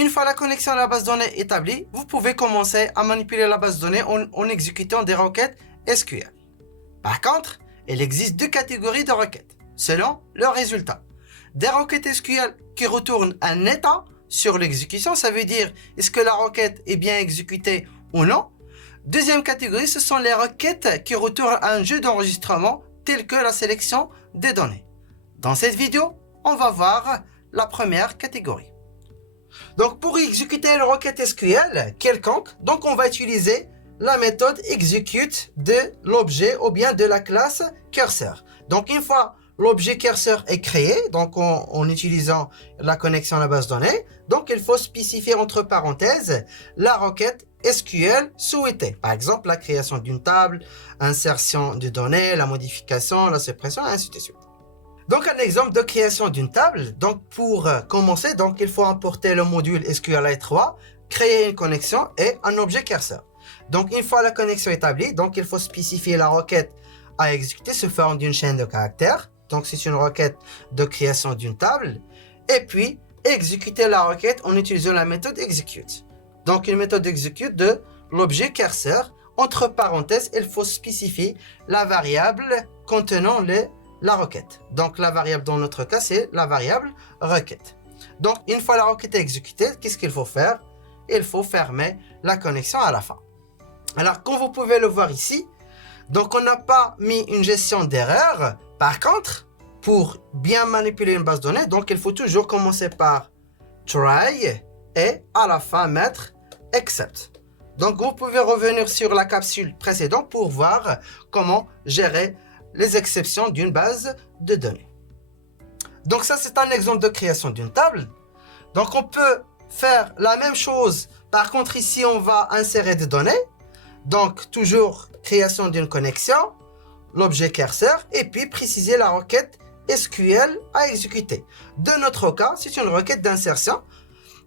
Une fois la connexion à la base de données établie, vous pouvez commencer à manipuler la base de données en exécutant des requêtes SQL. Par contre, il existe deux catégories de requêtes, selon leurs résultats. Des requêtes SQL qui retournent un état sur l'exécution, ça veut dire est-ce que la requête est bien exécutée ou non. Deuxième catégorie, ce sont les requêtes qui retournent un jeu d'enregistrement tel que la sélection des données. Dans cette vidéo, on va voir la première catégorie. Donc pour exécuter une requête SQL quelconque, donc on va utiliser la méthode execute de l'objet ou bien de la classe cursor. Donc une fois l'objet cursor est créé, donc en utilisant la connexion à la base de données, donc il faut spécifier entre parenthèses la requête SQL souhaitée. Par exemple, la création d'une table, insertion de données, la modification, la suppression, et ainsi de suite. Donc un exemple de création d'une table. Donc pour commencer, donc il faut importer le module SQLite 3, créer une connexion et un objet cursor. Donc une fois la connexion établie, donc il faut spécifier la requête à exécuter sous forme d'une chaîne de caractères. Donc c'est une requête de création d'une table. Et puis exécuter la requête en utilisant la méthode execute. Donc une méthode execute de l'objet cursor. Entre parenthèses, il faut spécifier la variable contenant la requête. Donc la variable dans notre cas, c'est la variable requête. Donc une fois la requête exécutée, qu'est-ce qu'il faut faire? Il faut fermer la connexion à la fin. Alors comme vous pouvez le voir ici, donc on n'a pas mis une gestion d'erreur. Par contre, pour bien manipuler une base de données, donc il faut toujours commencer par try et à la fin mettre except. Donc vous pouvez revenir sur la capsule précédente pour voir comment gérer les exceptions d'une base de données. Donc ça c'est un exemple de création d'une table. Donc on peut faire la même chose. Par contre ici on va insérer des données. Donc toujours création d'une connexion, l'objet cursor et puis préciser la requête SQL à exécuter. De notre cas, c'est une requête d'insertion.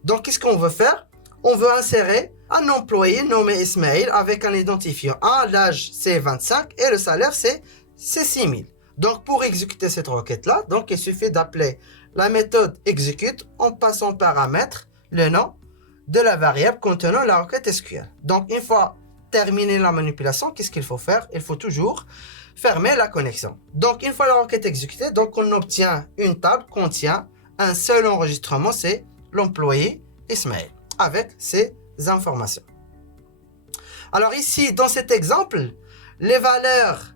Donc qu'est-ce qu'on veut faire? On veut insérer un employé nommé Ismaël avec un identifiant. L'âge c'est 25 et le salaire c'est 6000. Donc pour exécuter cette requête-là, donc il suffit d'appeler la méthode execute en passant paramètre le nom de la variable contenant la requête SQL. Donc une fois terminé la manipulation, qu'est-ce qu'il faut faire? Il faut toujours fermer la connexion. Donc une fois la requête exécutée, donc on obtient une table qui contient un seul enregistrement, c'est l'employé Ismaël avec ses informations. Alors ici, dans cet exemple, les valeurs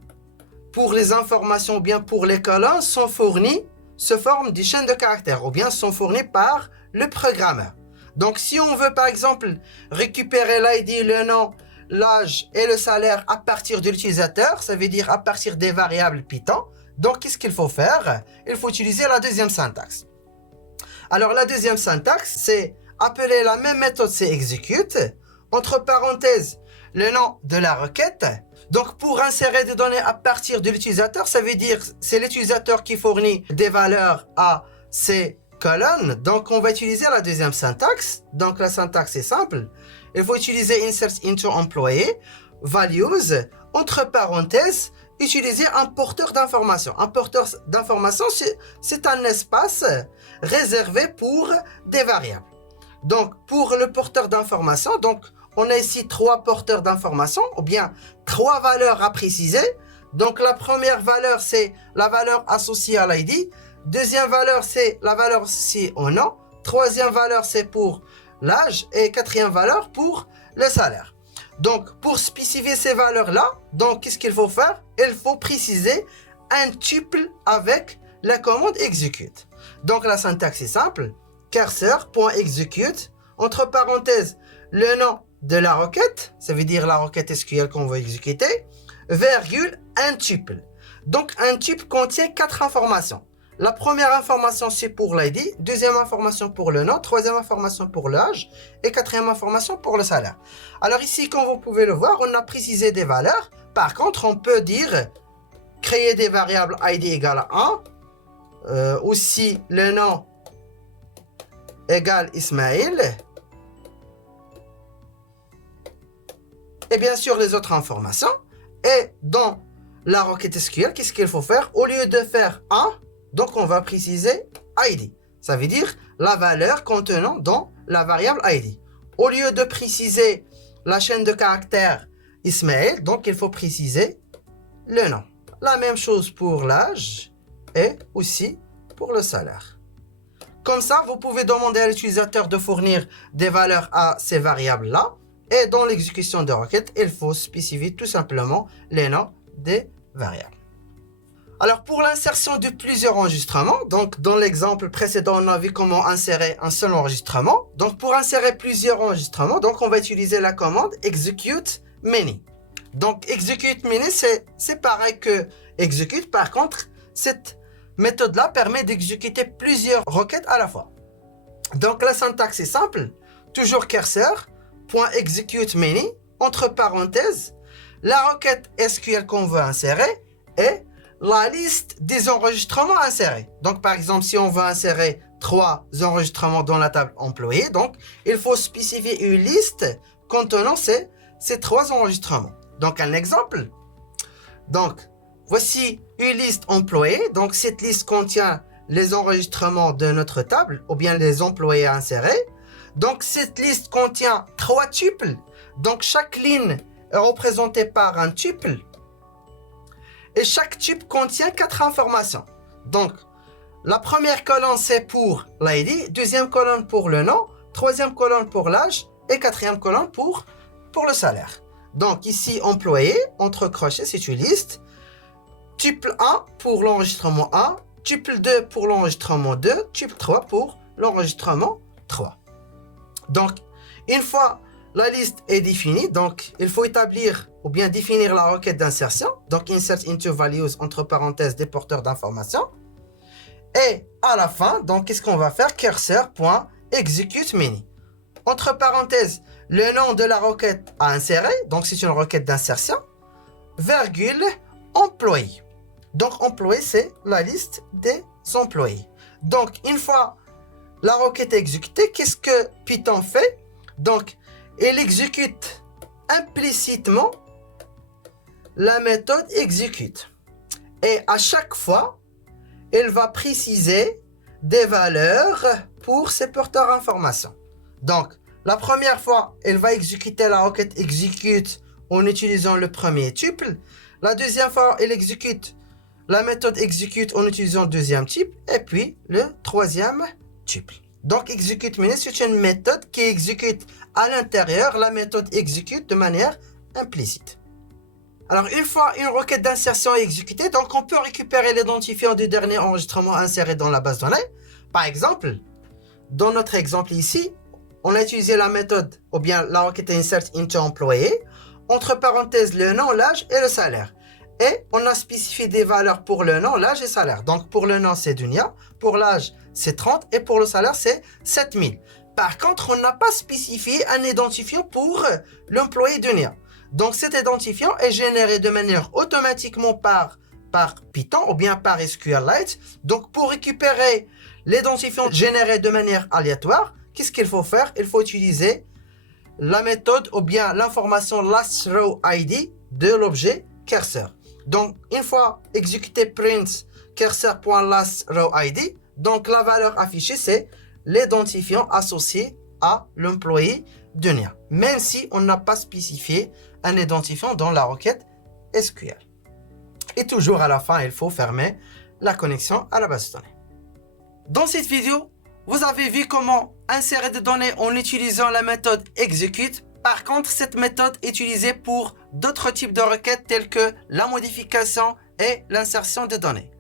pour les informations ou bien pour les colonnes sont fournies sous forme de chaîne de caractères ou bien sont fournies par le programmeur. Donc si on veut par exemple récupérer l'ID, le nom, l'âge et le salaire à partir de l'utilisateur, ça veut dire à partir des variables Python, donc qu'est-ce qu'il faut faire? Il faut utiliser la deuxième syntaxe. Alors la deuxième syntaxe, c'est appeler la même méthode, c'est execute, entre parenthèses, le nom de la requête. Donc pour insérer des données à partir de l'utilisateur, ça veut dire c'est l'utilisateur qui fournit des valeurs à ces colonnes. Donc on va utiliser la deuxième syntaxe. Donc la syntaxe est simple. Il faut utiliser insert into employee, values, entre parenthèses, utiliser un porteur d'information. Un porteur d'information, c'est un espace réservé pour des variables. Donc pour le porteur d'information, donc on a ici trois porteurs d'information ou bien trois valeurs à préciser. Donc la première valeur, c'est la valeur associée à l'ID. Deuxième valeur, c'est la valeur associée au nom. Troisième valeur, c'est pour l'âge. Et quatrième valeur pour le salaire. Donc pour spécifier ces valeurs-là, donc qu'est-ce qu'il faut faire? Il faut préciser un tuple avec la commande execute. Donc la syntaxe est simple. Cursor.execute, entre parenthèses, le nom de la requête, ça veut dire la requête SQL qu'on va exécuter, virgule, un tuple. Donc un tuple contient 4 informations. La première information c'est pour l'ID, deuxième information pour le nom, troisième information pour l'âge et quatrième information pour le salaire. Alors ici, comme vous pouvez le voir, on a précisé des valeurs. Par contre, on peut dire créer des variables ID égale à 1, aussi le nom égale Ismaël, et bien sûr les autres informations. Et dans la requête SQL, qu'est-ce qu'il faut faire? Au lieu de faire 1, donc on va préciser ID. Ça veut dire la valeur contenant dans la variable ID. Au lieu de préciser la chaîne de caractères Ismaël, donc il faut préciser le nom. La même chose pour l'âge et aussi pour le salaire. Comme ça, vous pouvez demander à l'utilisateur de fournir des valeurs à ces variables-là. Et dans l'exécution de requête, il faut spécifier tout simplement les noms des variables. Alors, pour l'insertion de plusieurs enregistrements, donc dans l'exemple précédent, on a vu comment insérer un seul enregistrement. Donc, pour insérer plusieurs enregistrements, donc on va utiliser la commande execute many. Donc, execute many, c'est pareil que execute. Par contre, cette méthode-là permet d'exécuter plusieurs requêtes à la fois. Donc, la syntaxe est simple. Toujours cursor.execute many, entre parenthèses, la requête SQL qu'on veut insérer et la liste des enregistrements insérés. Donc, par exemple, si on veut insérer 3 enregistrements dans la table employée, donc, il faut spécifier une liste contenant ces 3 enregistrements. Donc, un exemple. Donc, voici une liste employée. Donc, cette liste contient les enregistrements de notre table ou bien les employés insérés. Donc, cette liste contient 3 tuples. Donc, chaque ligne est représentée par un tuple. Et chaque tuple contient 4 informations. Donc, la première colonne, c'est pour l'ID. Deuxième colonne pour le nom. Troisième colonne pour l'âge. Et quatrième colonne pour le salaire. Donc, ici, employé, entre crochets, c'est une liste. Tuple 1 pour l'enregistrement 1. Tuple 2 pour l'enregistrement 2. Tuple 3 pour l'enregistrement 3. Donc, une fois la liste est définie, donc il faut établir ou bien définir la requête d'insertion. Donc, insert into values, entre parenthèses, des porteurs d'informations. Et à la fin, donc, qu'est-ce qu'on va faire? Cursor.execute many. Entre parenthèses, le nom de la requête à insérer, donc c'est une requête d'insertion, virgule, employé. Donc, employé, c'est la liste des employés. Donc, une fois la requête est exécutée, qu'est-ce que Python fait? Donc, il exécute implicitement la méthode execute. Et à chaque fois, il va préciser des valeurs pour ces porteurs d'informations. Donc, la première fois, elle va exécuter la requête execute en utilisant le premier tuple. La deuxième fois, elle exécute la méthode execute en utilisant le deuxième tuple. Et puis, le troisième tuple. Donc, execute many, c'est une méthode qui exécute à l'intérieur la méthode execute de manière implicite. Alors, une fois une requête d'insertion est exécutée, donc on peut récupérer l'identifiant du dernier enregistrement inséré dans la base de données. Par exemple, dans notre exemple ici, on a utilisé la méthode ou bien la requête insert into employé, entre parenthèses le nom, l'âge et le salaire. Et on a spécifié des valeurs pour le nom, l'âge et le salaire. Donc, pour le nom, c'est Dunia, pour l'âge, c'est 30 et pour le salaire, c'est 7000. Par contre, on n'a pas spécifié un identifiant pour l'employé Dunia. Donc, cet identifiant est généré de manière automatiquement par Python ou bien par SQLite. Donc, pour récupérer l'identifiant généré de manière aléatoire, qu'est-ce qu'il faut faire? Il faut utiliser la méthode ou bien l'information lastRowID de l'objet cursor. Donc, une fois exécuté print cursor.lastRowID, donc la valeur affichée, c'est l'identifiant associé à l'employé Dunia, même si on n'a pas spécifié un identifiant dans la requête SQL. Et toujours à la fin, il faut fermer la connexion à la base de données. Dans cette vidéo, vous avez vu comment insérer des données en utilisant la méthode execute. Par contre, cette méthode est utilisée pour d'autres types de requêtes telles que la modification et l'insertion de données.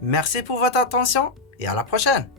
Merci pour votre attention et à la prochaine.